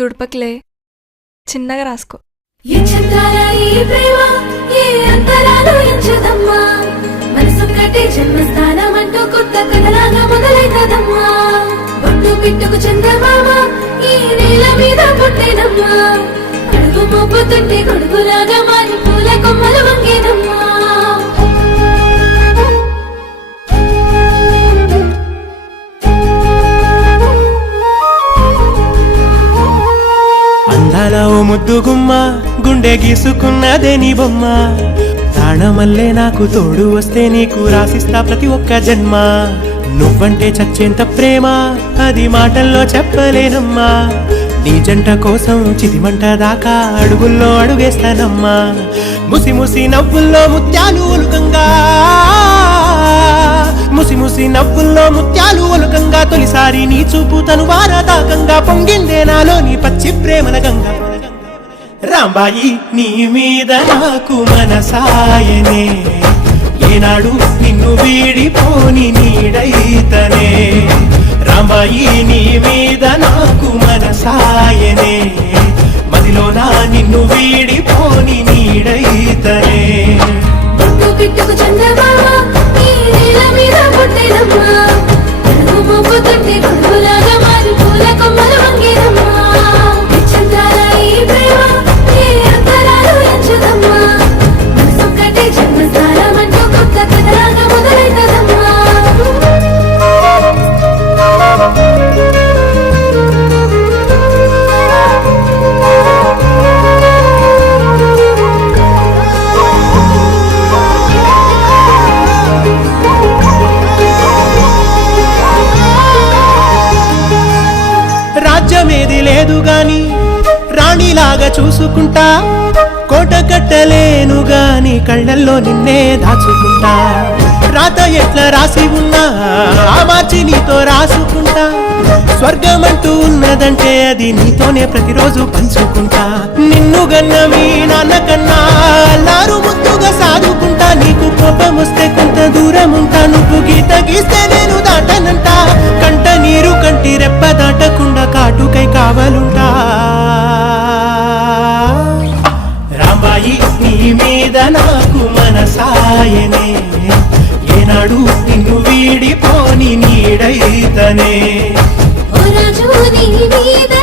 తుడపక్లే చిన్నగా రాసుకో. జన్మస్థానమంటూ కొత్త కథలాగా మొదలైతదమ్మా. పొట్టు పిట్టుకు చందమామ ఈ నేల మీద పుట్టినమ్మా. అడుగు మోపుతుంటే గొడుగులాగా మారి పూల కొమ్మలు వంగేనమ్మా. అందాల ఓ ముద్దు గుమ్మ గుండె గీసుకున్నదే నీ బొమ్మ. ప్రాణమల్లే నాకు తోడు వస్తే నీకు రాసిస్తా ప్రతి ఒక్క జన్మ. నువ్వంటే చచ్చేంత ప్రేమ అది మాటల్లో చెప్పలేనమ్మా. నీ జంట కోసం చితిమంట దాకా అడుగుల్లో అడుగేస్తానమ్మా. ముసి ముసి నవ్వుల్లో ముత్యాలు ఒలుకంగా, ముసి ముసి నవ్వుల్లో ముత్యాలు ఒలుకంగా తొలిసారి నీ చూపు తను వారదాకంగా పొంగిందే నాలో నీ పచ్చి ప్రేమల గంగా. రాంబాయి నీ మీద నాకు మనసాయనే, ఏనాడు నిన్ను వీడిపోని నీడైతనే. రాంబాయి నీ మీద నాకు మనసాయనే, మదిలోన నిన్ను వీడిపోని నీడైతనే. పిట్టుకు చందమామ ఈ నేల మీద పుట్టినమ్మా. అడుగు మోపుతుంటే గొడుగులాగా మారి పూల కొమ్మలు వంగేనమ్మా. జన్మస్థానమంటూ కొత్త కథలాగా మొదలైతదమ్మా. రాజ్యమేది లేదు గాని రాణిలాగా చూసుకుంటా. కోట కట్టలేను గాని కళ్ళల్లో నిన్నే దాచుకుంటా. రాత ఎట్లా రాసి ఉన్నా ఆ మార్చి నీతో రాసుకుంటా. స్వర్గమంటూ ఉన్నదంటే అది నీతోనే ప్రతిరోజు పంచుకుంటా. నిన్ను గన్న మీ నాన్న కన్నా అల్లారు ముద్దుగా సాదుకుంటా. నీకు కోపం వస్తే కొంత దూరం ఉంటా. నువ్వు గీత గీస్తే నేను దాటనంట. కంట నీరు కంటి రెప్ప దాటకుండా కాటుకై కావాలుంటా. రాంబాయి నీ మీద నాకు మనసాయనే, ఏనాడు నిన్ను వీడిపోని నీడైతనే. ఓ రాజు నీ మీద